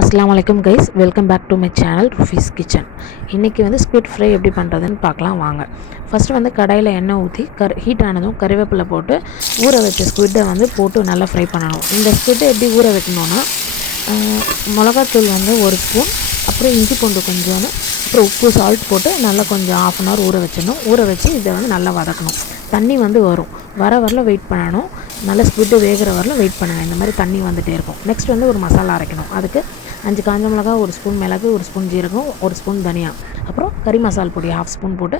அஸ்ஸலாமு அலைக்கும் guys, welcome back to my channel Rufees kitchen. இன்றைக்கி வந்து ஸ்குவிட் ஃப்ரை எப்படி பண்ணுறதுன்னு பார்க்கலாம் வாங்க. ஃபஸ்ட்டு வந்து கடாயில் எண்ணெய் ஊற்றி ஹீட் ஆனதும் கறிவேப்பிலை போட்டு ஊற வச்ச ஸ்குவிட்டை வந்து போட்டு நல்லா ஃப்ரை பண்ணணும். இந்த ஸ்குவிட்டை எப்படி ஊற வைக்கணுன்னா, மிளகாத்தூள் வந்து 1 ஸ்பூன், அப்புறம் இஞ்சி பூண்டு கொஞ்சோன்னு, அப்புறம் உப்பு சால்ட் போட்டு நல்லா கொஞ்சம் 1/2 அன் ஹவர் ஊற வச்சிடணும். ஊற வச்சு இதை வந்து நல்லா வதக்கணும். தண்ணி வந்து வரலும் வெயிட் பண்ணணும். நல்லா ஸ்குவிட்டு வேகிற வரலும் வெயிட் பண்ணுங்கள். இந்த மாதிரி தண்ணி வந்துகிட்டே இருக்கும். நெக்ஸ்ட் வந்து ஒரு மசாலா அரைக்கணும். அதுக்கு 5 காஞ்ச மிளகா, 1 ஸ்பூன் மிளகு, 1 ஸ்பூன் ஜீரகம், 1 ஸ்பூன் தனியா, அப்புறம் கறி மசால் பொடி 1/2 ஸ்பூன் போட்டு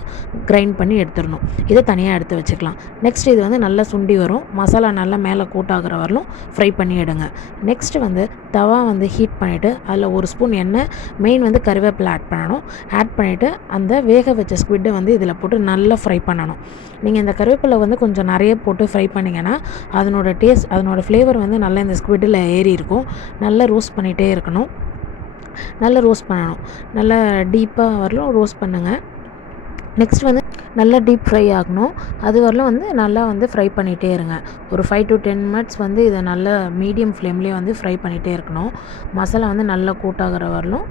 கிரைண்ட் பண்ணி எடுத்துடணும். இதை தனியாக எடுத்து வச்சுக்கலாம். நெக்ஸ்ட் இது வந்து நல்லா சுண்டி வரும். மசாலா நல்லா மேலே கூட்டாகிற வரலும் ஃப்ரை பண்ணி எடுங்க. நெக்ஸ்ட்டு வந்து தவா வந்து ஹீட் பண்ணிவிட்டு அதில் 1 ஸ்பூன் எண்ணெய், மெயின் வந்து கறிவேப்பிலை ஆட் பண்ணணும். ஆட் பண்ணிவிட்டு அந்த வேக வச்ச ஸ்குவிட்டை வந்து இதில் போட்டு நல்லா ஃப்ரை பண்ணணும். நீங்கள் இந்த கறிவேப்பிலை வந்து கொஞ்சம் நிறைய போட்டு ஃப்ரை பண்ணிங்கன்னா அதனோட டேஸ்ட், அதனோட ஃப்ளேவர் வந்து நல்லா இந்த ஸ்குவிட்டில் ஏறி இருக்கும். நல்லா ரோஸ்ட் பண்ணிகிட்டே இருக்கணும். நல்லா ரோஸ்ட் பண்ணணும். நல்லா டீப்பாக வரலும் ரோஸ்ட் பண்ணுங்கள். நெக்ஸ்ட் வந்து நல்லா டீப் ஃப்ரை ஆகணும். அது வரலும் வந்து நல்லா வந்து ஃப்ரை பண்ணிகிட்டே இருங்க. ஒரு 5 to 10 மினிட்ஸ் வந்து இதை நல்லா மீடியம் ஃப்ளேம்லேயே வந்து ஃப்ரை பண்ணிகிட்டே இருக்கணும். மசாலா வந்து நல்லா கூட்டாகிற வரலும்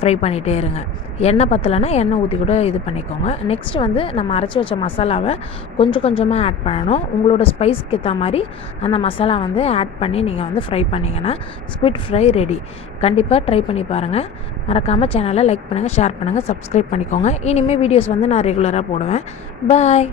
ஃப்ரை பண்ணிகிட்டே இருங்க. எண்ணெய் பற்றலைன்னா எண்ணெய் ஊற்றி கூட இது பண்ணிக்கோங்க. நெக்ஸ்ட்டு வந்து நம்ம அரைச்சி வச்ச மசாலாவை கொஞ்சம் கொஞ்சமாக ஆட் பண்ணணும். உங்களோட ஸ்பைஸ்க்கு ஏற்ற மாதிரி அந்த மசாலா வந்து ஆட் பண்ணி நீங்கள் வந்து ஃப்ரை பண்ணிங்கன்னா ஸ்குவிட் ஃப்ரை ரெடி. கண்டிப்பாக ட்ரை பண்ணி பாருங்கள். மறக்காமல் சேனலை லைக் பண்ணுங்கள், ஷேர் பண்ணுங்கள், சப்ஸ்கிரைப் பண்ணிக்கோங்க. இனிமேல் வீடியோஸ் வந்து நான் ரெகுலராக போடுவேன். பாய்.